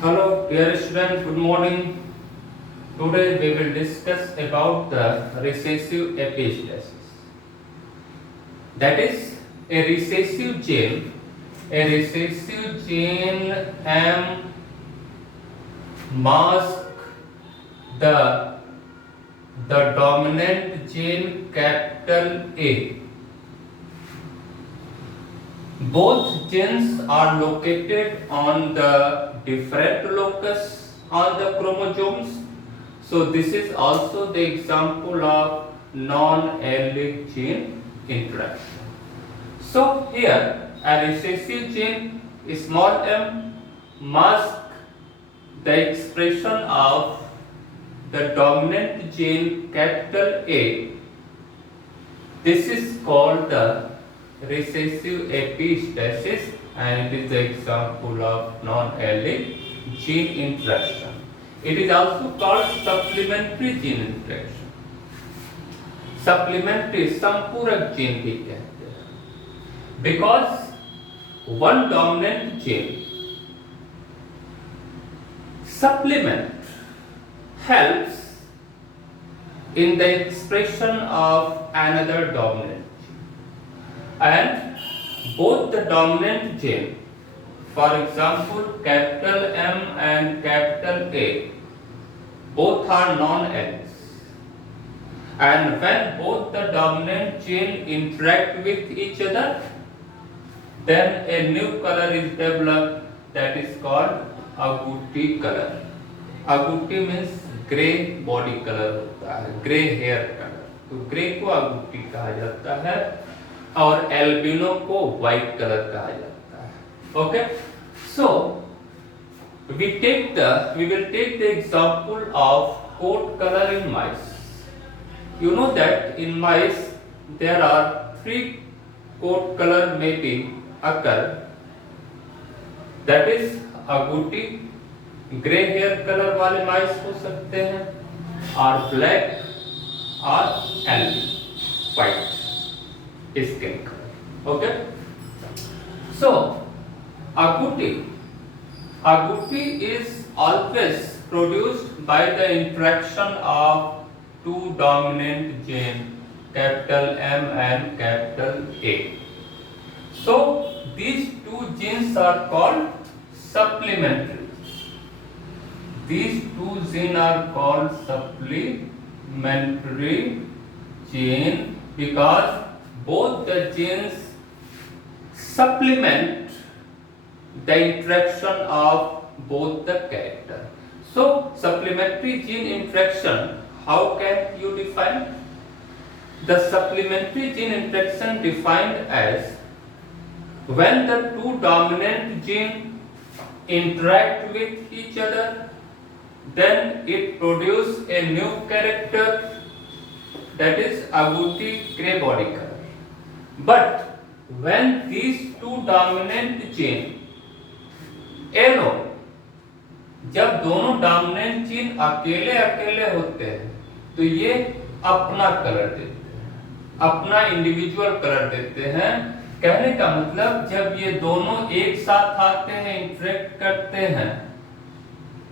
Hello, dear student. Good morning. Today we will discuss about the recessive epistasis. That is, a recessive gene M mask the dominant gene capital A. Both genes are located on the different locus on the chromosomes. So this is also the example of non-allelic gene interaction. So here a recessive gene small m masks the expression of the dominant gene capital A. This is called the recessive epistasis and it is the example of non-allelic gene interaction. It is also called supplementary gene interaction. Supplementary संपूरक gene भी कहते हैं, because one dominant gene supplement helps in the expression of another dominant gene, and both the dominant gene, for example capital M and capital A, both are non-alleles, and when both the dominant gene interact with each other, then a new color is developed that is called agouti color. Agouti means grey body colour होता है, grey hair colour, तो grey को agouti कहा जाता है और albino को white colour कहा जाता है. Okay, so we will take the example of coat color in mice. You know that in mice there are three coat color may be occur, that is agouti, grey hair colour वाले mice हो सकते हैं, और black और albino white skin colour. Okay, so agouti is always produced by the interaction of two dominant genes capital M and capital A. So these two genes are called supplementary. These two genes are called supplementary gene because both the genes supplement the interaction of both the character. So supplementary gene interaction, how can you define? The supplementary gene interaction defined as when the two dominant genes interact with each other, then it produces a new character, that is agouti gray body color. But when these two dominant gene alone, जब दोनों dominant gene अकेले अकेले होते हैं तो ये अपना colour देते हैं, अपना इंडिविजुअल कलर देते हैं. कहने का मतलब जब ये दोनों एक साथ आते हैं, इंटरेक्ट करते हैं,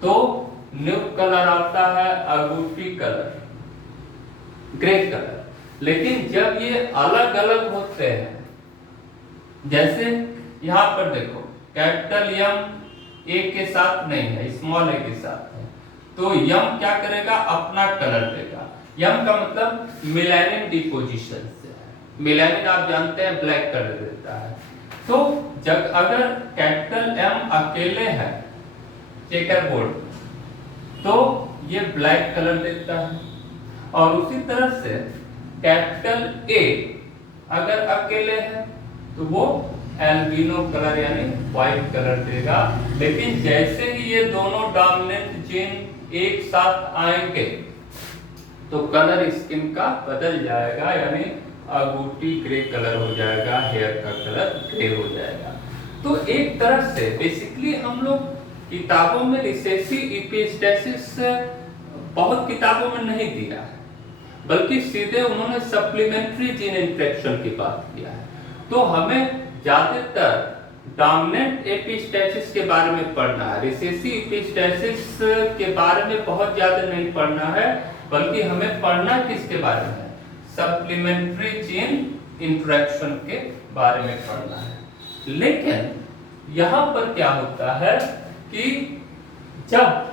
तो न्यू कलर आता है agouti कलर, ग्रे कलर. लेकिन जब ये अलग अलग होते हैं, जैसे यहां पर देखो कैपिटल एम ए के साथ नहीं है, स्मॉल ए के साथ है, तो यम क्या करेगा, अपना कलर देगा. यम का मतलब मेलानिन डिपोजिशन से है. मेलानिन आप जानते हैं ब्लैक कलर देता है. तो जब अगर कैपिटल एम अकेले है चेकर बोर्ड, तो ये ब्लैक कलर देता है, और उसी तरह से कैपिटल ए अगर अकेले है तो वो एल्बिनो कलर यानी व्हाइट कलर देगा. लेकिन जैसे ही ये दोनों डोमिनेंट जीन एक साथ आएंगे तो कलर स्किन का बदल जाएगा, यानी agouti ग्रे कलर हो जाएगा, हेयर का कलर ग्रे हो जाएगा. तो एक तरह से बेसिकली हम लोग किताबों में रिसेसिव एपिस्टेसिस बहुत किताबों में नहीं दिया है, बल्कि सीधे उन्होंने सप्लीमेंट्री जीन इंटरेक्शन की बात किया है. तो हमें ज्यादातर डोमिनेंट एपिस्टेसिस के बारे में पढ़ना है। रिसेसिव एपिस्टेसिस के बारे में बहुत ज्यादा नहीं पढ़ना है, बल्कि हमें पढ़ना किसके बारे में, सप्लीमेंट्री जीन इंटरेक्शन के बारे में पढ़ना है। लेकिन यहां पर क्या होता है कि जब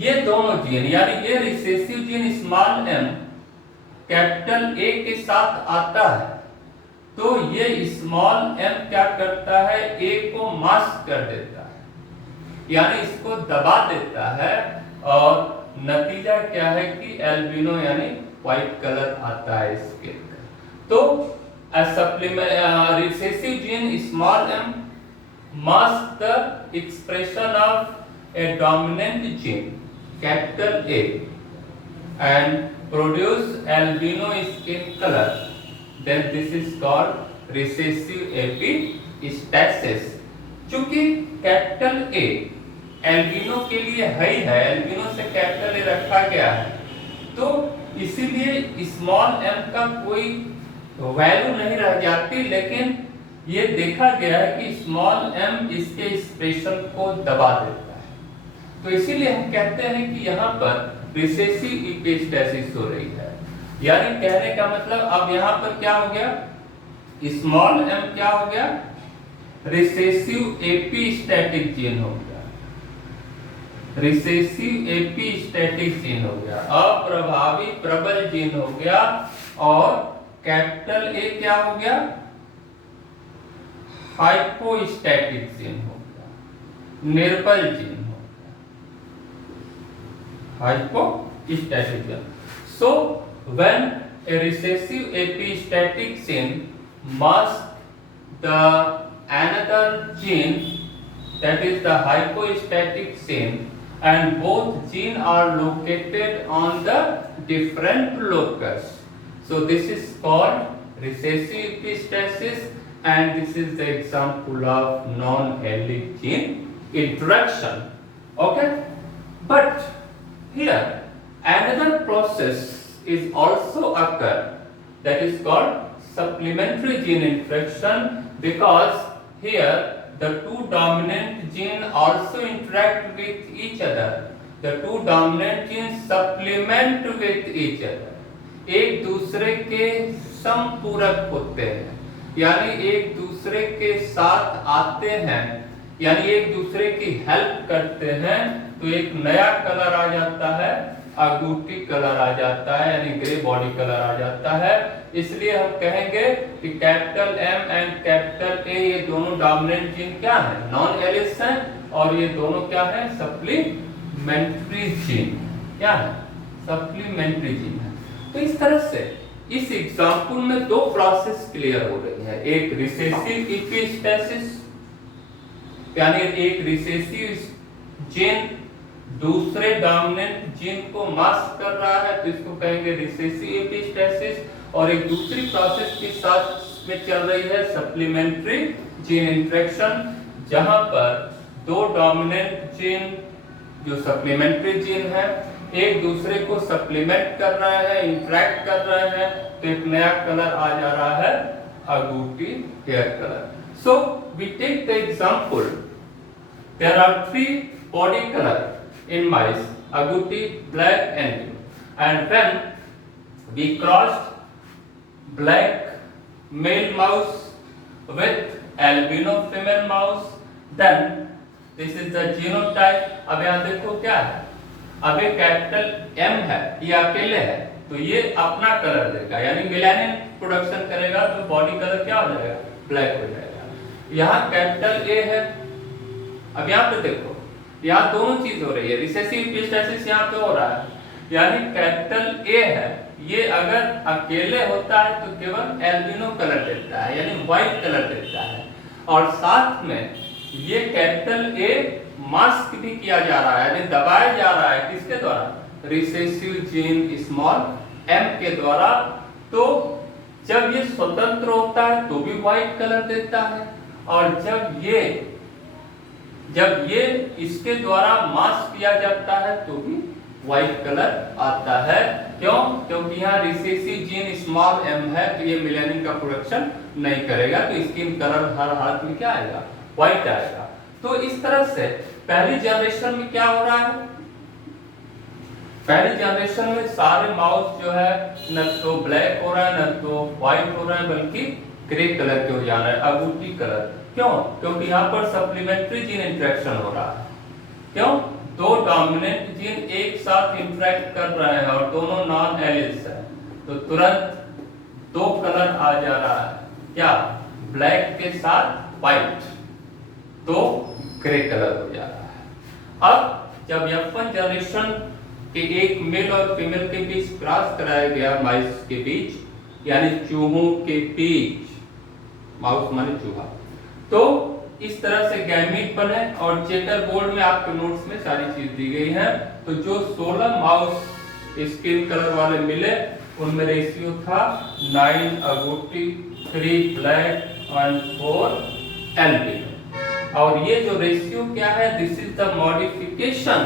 ये दोनों जीन यानी ये recessive gene small M capital A के साथ आता है, तो ये स्मॉल एम क्या करता है, ए को मास्क कर देता है, यानी इसको दबा देता है, और नतीजा क्या है कि एल्बिनो यानी व्हाइट कलर आता है इसके। तो recessive gene small M mask the expression of a dominant gene capital A and produce albino skin color, then this is called recessive epistasis। चूंकि कैपिटल A एल्बिनो के लिए है, एल्बिनो से कैपिटल A रखा गया है, तो इसीलिए स्मॉल m का कोई वैल्यू नहीं रह जाती, लेकिन ये देखा गया है कि स्मॉल m इसके एक्सप्रेशन को दबा देता है। तो इसीलिए हम कहते हैं कि यहाँ पर रिसेसिव एपिस्टेसिस हो रही है। यानी कहने का मतलब अब यहाँ पर क्या हो गया, स्मॉल m क्या हो गया, रिसेसिव एपिस्टैटिक जीन हो गया, रिसेसिव एपिस्टैटिक जीन हो गया, अप्रभावी प्रबल जीन हो गया, और कैपिटल A क्या हो गया, हाइपोस्टैटिक जीन हो गया, निर्बल gene, hypostatic gene। So when a recessive epistatic gene masks the another gene, that is the hypostatic gene, and both gene are located on the different locus, so this is called recessive epistasis, and this is the example of non-allelic gene interaction। Okay, but here another process is also occur, that is called supplementary gene interaction, because here the two dominant gene also interact with each other, the two dominant genes supplement with each other, एक दूसरे के समपूरक होते हैं, यानी एक दूसरे के साथ आते हैं, यानी एक दूसरे की हेल्प करते हैं, तो एक नया कलर आ जाता है, अगूटी कलर आ जाता है, यानी ग्रे बॉडी कलर आ जाता है। इसलिए हम कहेंगे कि capital M and capital A ये दोनों डोमिनेंट जीन क्या है, नॉन एलिस हैं, और ये दोनों क्या है, सप्लीमेंट्री जीन, क्या है, सप्लीमेंट्री जीन है। तो इस तरह से इस एग्जांपल में दो प्रोसेस क्लियर हो रही है, एक रिसेसिव एपिस्टेसिस यानी एक रिसेसिव जीन दूसरे डोमिनेंट जीन को मास्क कर रहा है, तो इसको कहेंगे रिसेसिव एपिस्टेसिस, और एक दूसरी प्रोसेस के साथ में चल रही है सप्लीमेंट्री जीन इंटरेक्शन, जहां पर दो डोमिनेंट जीन जो सप्लीमेंट्री जीन है एक दूसरे को सप्लीमेंट कर रहे हैं, इंटरेक्ट कर रहे हैं, तो एक नया कलर आ जा रहा है, agouti hair color। So we take the example, there are three body color in mice, agouti, black and when we crossed black male mouse with albino female mouse, then this is the genotype। अब यहाँ देखो क्या है, अब एक capital M है, ये अकेले है, तो ये अपना कलर देगा, यानी मेलानिन प्रोडक्शन करेगा, तो बॉडी कलर क्या हो जाएगा, ब्लैक हो जाएगा। यहाँ कैपिटल A है, अब यहाँ पे देखो, यहाँ दोनों चीज हो रही है, रिसेसिव एपिस्टेसिस यहाँ पे हो रहा है, यानी कैपिटल A है, ये अगर अकेले होता है तो केवल एल्बिनो कलर देता है, यानी व्हाइट कलर देता है, और साथ में ये कैपिटल A मास्क भी किया जा रहा है, यानी दबाया जा रहा है, किसके द्वारा, रिसेसिव जीन स्मॉल m के द्वारा। तो जब ये स्वतंत्र होता है तो भी व्हाइट कलर देता है, और जब ये इसके द्वारा मास्क किया जाता है तो भी व्हाइट कलर आता है। क्यों? क्योंकि यहाँ रिसेसिव जीन स्मॉल m है, तो ये मेलानिन का प्रोडक्शन नहीं करेगा तो स्किन कलर हर हालत में क्या आएगा, व्हाइट आएगा। तो इस तरह से पहली जनरेशन में क्या हो रहा है, पहली जनरेशन में सारे माउस जो है न तो ब्लैक हो रहा है न तो व्हाइट हो रहा है, बल्कि ग्रे कलर के हो जा रहा है, अगूटी कलर। क्यों? क्योंकि यहाँ पर सप्लीमेंट्री जीन इंटरेक्शन हो रहा है। क्यों? दो डोमिनेंट जीन एक साथ इंटरेक्ट कर रहे हैं और दोनों नॉन एलिल्स है, तो तुरंत दो कलर आ जा रहा है, क्या, ब्लैक के साथ व्हाइट, तो ग्रे कलर हो जा रहा है। अब जब F1 जनरेशन के एक मेल और फीमेल के बीच क्रॉस कराया गया, माइस के बीच यानी चूहों के बीच, माउस माने चूहा, तो इस तरह से गैमीट बने और चेकर बोर्ड में आपके नोट्स में सारी चीज दी गई है। तो जो 16 माउस स्किन कलर वाले मिले उनमें रेशियो था 9 अगूटी, 3 ब्लैक एंड 4 एल्बिनो। और ये जो रेशियो क्या है, this is the modification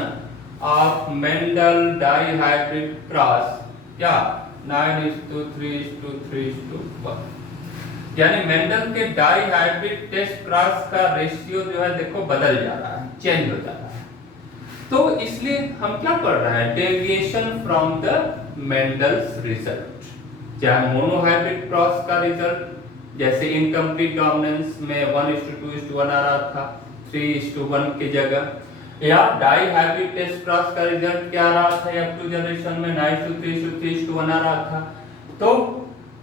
of Mendel dihybrid cross, क्या 9:3:3:1, यानी मेंडल के डाइहाइब्रिड टेस्ट क्रॉस का रेशियो जो है देखो बदल जा रहा है, चेंज हो जा रहा है। तो इसलिए हम क्या पढ़ रहे हैं, deviation from the Mendel's result, चाहे मोनोहाइब्रिड क्रॉस का रिजल्ट, जैसे इनकम्प्लीट डोमिनेंस में 1:2:1 आ रहा था 3:1 की जगह, या डाइहाइब्रिड टेस्ट क्रॉस का रिजल्ट क्या आ रहा था F2 जनरेशन में 9:3:3:1 आ रहा था। तो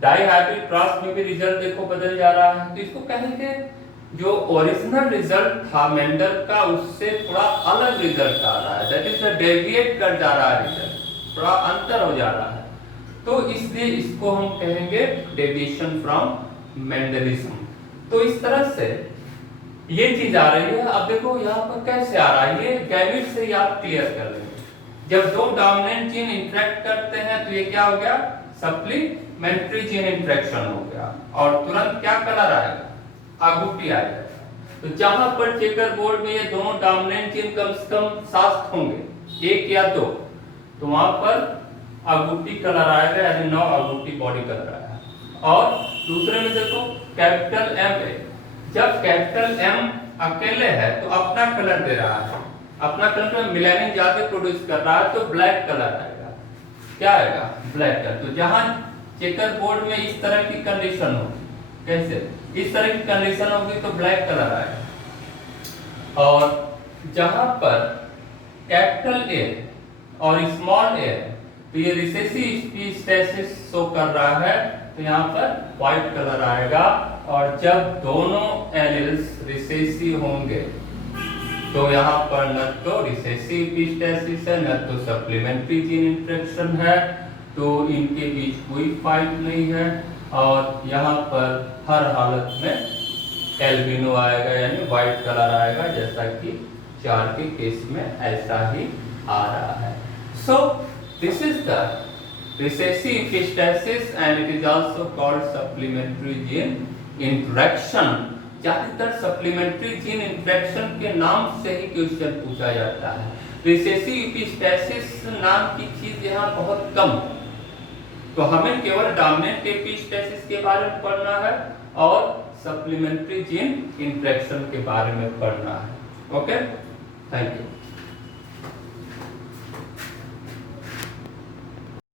डाइहाइब्रिड क्रॉस में भी रिजल्ट देखो बदल जा रहा है। तो इसको कहेंगे जो ओरिजिनल रिजल्ट था मेंडल का उससे थोड़ा अलग रिजल्ट आ रहा है, दैट इज डेविएट कर जा रहा है रिजल्ट, थोड़ा अंतर हो जा रहा है। तो इसलिए इसको हम कहेंगे डेविएशन फ्रॉम मेंडलिज्म। तो इस तरह से ये चीज आ रही है। अब देखो यहाँ पर कैसे आ रहा है, ये गैमीट से ही आप क्लियर कर लेंगे। जब दो डोमिनेंट जीन इंटरेक्ट करते हैं तो ये क्या हो गया, सप्लीमेंट्री जीन इंटरेक्शन हो गया और तुरंत क्या कलर आएगा, आगूटी आएगा। तो जहां पर चेकर बोर्ड में ये दोनों डोमिनेंट जीन कम से कम साथ होंगे, एक या दो, तो वहां पर आगूटी कलर आएगा, यानी 9 आगूटी बॉडी कलर आएगा। और दूसरे में देखो कैपिटल एम है, जब कैपिटल एम अकेले है तो अपना कलर दे रहा है, अपना कलर में मिलानिन ज्यादा प्रोड्यूस कर रहा है, तो ब्लैक कलर आएगा, क्या आएगा, ब्लैक कलर। तो जहां चेकर बोर्ड में इस तरह की कंडीशन होगी, कैसे, इस तरह की कंडीशन होगी तो ब्लैक कलर आएगा। और जहां पर कैपिटल ए और स्मॉल ए तो ये रिसेसिव स्टेसिस शो कर रहा है, तो यहाँ पर व्हाइट कलर आएगा। और जब दोनों एलिल्स रिसेसिव होंगे तो यहाँ पर न तो रिसेसिव स्टेसिस है न तो सप्लीमेंट्री जीन इंटरेक्शन है, तो इनके बीच कोई फाइट नहीं है। और यहाँ पर हर हालत में एल्बिनो आएगा, यानी व्हाइट कलर आएगा, जैसा कि 4 के केस में ऐसा ही आ रहा है। So this is the recessive stasis and it is also called supplementary gene interaction। ज्यादातर सप्लीमेंट्री जीन इंटरेक्शन के नाम से ही क्वेश्चन पूछा जाता है। रिसेसिव एपिस्टेसिस नाम की चीज यहाँ बहुत कम है, तो हमें केवल डोमिनेंट एपिस्टेसिस के बारे में पढ़ना है और सप्लीमेंट्री जीन इंटरेक्शन के बारे में पढ़ना है। Okay, thank you.